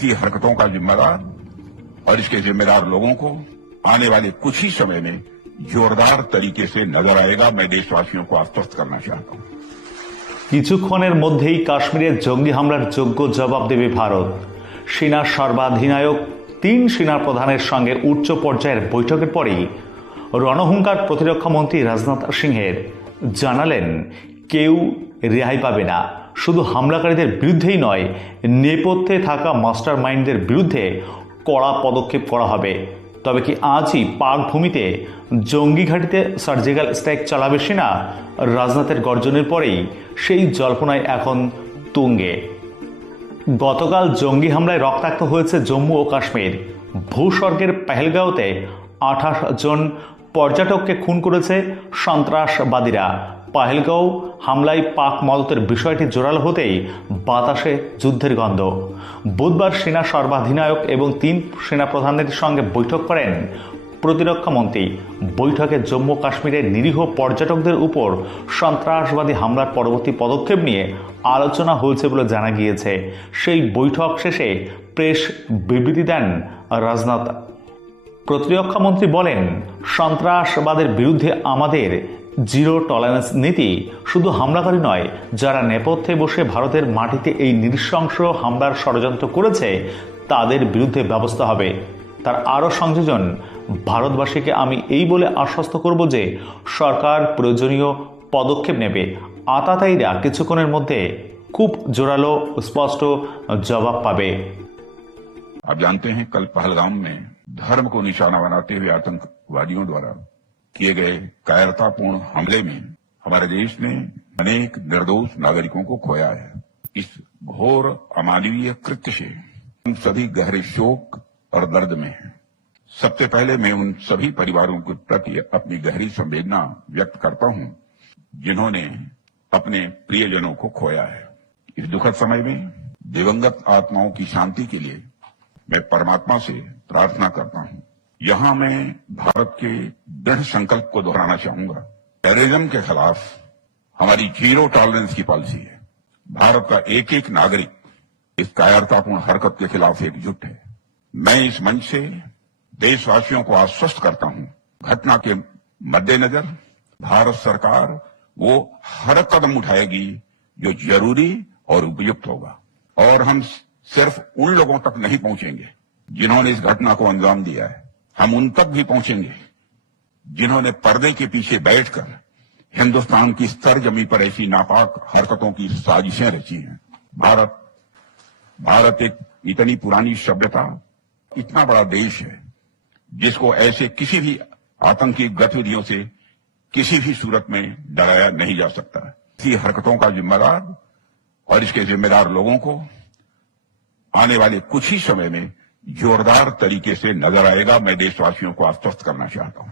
की हरकतों का जिम्मेदार और इसके जिम्मेदार लोगों को आने वाले कुछ ही समय में जोरदार तरीके से नजर आएगा मैं देशवासियों को आश्वस्त करना चाहता हूं কিছুক্ষণের মধ্যেই কাশ্মীরের জঙ্গি হামলার যোগ্য জবাব দেবে ভারত সেনার সর্বাধিনায়ক তিন সেনা প্রধানের সঙ্গে উচ্চ পর্যায়ের বৈঠকের পরেই রণহুঙ্কার প্রতিরক্ষা মন্ত্রী রাজনাথ সিংহের জানালেন কেউ রেহাই পাবে না শুধু হামলাকারীদের বিরুদ্ধেই নয়, নেপথ্যে থাকা মাস্টার মাইন্ডদের বিরুদ্ধে কড়া পদক্ষেপ করা হবে। তবে কি আজই পাক ভূমিতে জঙ্গি ঘাঁটিতে সার্জিক্যাল স্ট্রাইক চালাবে সেনা? রাজনাথের গর্জনের পরেই সেই জল্পনায় এখন তুঙ্গে। গতকাল জঙ্গি হামলায় রক্তাক্ত হয়েছে জম্মু ও কাশ্মীর। ভূস্বর্গের পেহেলগাঁওতে আঠাশ জন পর্যটককে খুন করেছে সন্ত্রাসবাদীরা। পাহেলগাঁও হামলায় পাক মদতের বিষয়টি জোরালো হতেই বাতাসে যুদ্ধের গন্ধ। বুধবার সেনা সর্বাধিনায়ক এবং তিন সেনাপ্রধানের সঙ্গে বৈঠক করেন প্রতিরক্ষা মন্ত্রী। বৈঠকে জম্মু কাশ্মীরের নিরীহ পর্যটকদের উপর সন্ত্রাসবাদী হামলার পরবর্তী পদক্ষেপ নিয়ে আলোচনা হয়েছে বলে জানা গিয়েছে। সেই বৈঠক শেষে প্রেস বিবৃতি দেন রাজনাথ প্রতিরক্ষা মন্ত্রী বলেন, সন্ত্রাসবাদের বিরুদ্ধে আমাদের জিরো টলারেন্স নীতি শুধু হামলাকারী নয়, যারা নেপথ্যে বসে ভারতের মাটিতে এই নৃশংস হামলার ষড়যন্ত্র করেছে, তাদের বিরুদ্ধে ব্যবস্থা হবে। তার আরও সংযোজন, ভারতবাসীকে আমি এই বলে আশ্বস্ত করব যে, সরকার প্রয়োজনীয় পদক্ষেপ নেবে। আতাতায়ীরা কিছুক্ষণের মধ্যে খুব জোরালো, স্পষ্ট জবাব পাবে। आप जानते हैं, कल पहलगाम में धर्म को निशाना बनाते हुए आतंकवादियों द्वारा किए गए कायरतापूर्ण हमले में हमारे देश ने अनेक निर्दोष नागरिकों को खोया है। इस घोर अमानवीय कृत्य से हम सभी गहरे शोक और दर्द में हैं। सबसे पहले मैं उन सभी परिवारों के प्रति अपनी गहरी संवेदना व्यक्त करता हूँ, जिन्होंने अपने प्रियजनों को खोया है। इस दुखद समय में दिवंगत आत्माओं की शांति के लिए मैं परमात्मा से प्रार्थना करता हूँ। यहाँ मैं भारत के दृढ़ संकल्प को दोहराना चाहूँगा। टेररिज्म के खिलाफ हमारी ज़ीरो टॉलरेंस की पॉलिसी है। भारत का एक एक नागरिक इस कायरतापूर्ण हरकत के खिलाफ एकजुट है। मैं इस मंच से देशवासियों को आश्वस्त करता हूँ, घटना के मद्देनजर भारत सरकार वो हर कदम उठाएगी जो ज़रूरी और उपयुक्त होगा। और हम सिर्फ़ उन लोगों तक नहीं पहुँचेंगे जिन्होंने इस घटना को अंजाम दिया है। हम उन तक भी पहुँचेंगे जिन्होंने पर्दे के पीछे बैठकर हिंदुस्तान की सरजमी पर ऐसी नापाक हरकतों की साजिशें रची हैं। भारत भारत एक इतनी पुरानी सभ्यता, इतना बड़ा देश है, जिसको ऐसे किसी भी आतंकी गतिविधियों से किसी भी सूरत में डराया नहीं जा सकता। ऐसी हरकतों का जिम्मेदार और इसके जिम्मेदार लोगों को आने वाले कुछ ही समय में जोरदार तरीके से नज़र आएगा। मैं देशवासियों को आश्वस्त करना चाहता हूँ।